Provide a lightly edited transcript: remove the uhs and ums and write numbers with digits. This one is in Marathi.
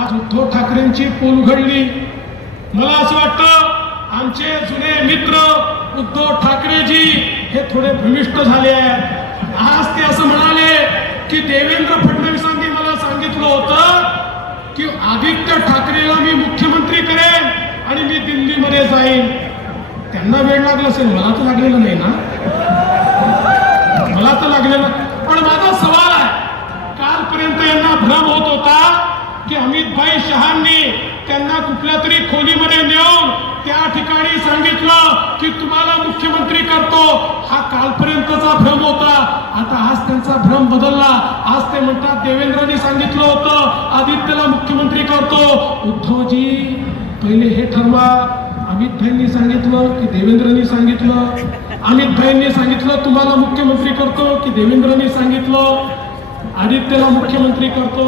आज उद्धव ठाकरेंची पोल उघडली. मला असं वाटतं आमचे जुने मित्र उद्धव ठाकरेजी हे थोडे भ्रमिष्ट झाले आहेत. आज ते असं म्हणाले की देवेंद्र फडणवीसांनी मला सांगितलं होतं की आदित्य ठाकरेला मी मुख्यमंत्री करेन आणि मी दिल्लीमध्ये जाईन. त्यांना वेळ लागला असेल, मला तर लागलेलं नाही ना, मला तर लागलेलं. पण माझा सवाल आहे, कालपर्यंत यांना भ्रम होत होता की अमितभाई शहांनी त्यांना कुठल्या तरी खोलीमध्ये नेऊन त्या ठिकाणी सांगितलं की तुम्हाला मुख्यमंत्री करतो. हा कालपर्यंतचा भ्रम होता. आता आज त्यांचा भ्रम बदलला. आज ते म्हणतात देवेंद्रनी सांगितलं होतं आदित्यला मुख्यमंत्री करतो. उद्धवजी पहिले हे ठरवा, अमितभाईंनी सांगितलं की देवेंद्रनी सांगितलं? अमितभाईंनी सांगितलं तुम्हाला मुख्यमंत्री करतो की देवेंद्रनी सांगितलं आदित्यला मुख्यमंत्री करतो?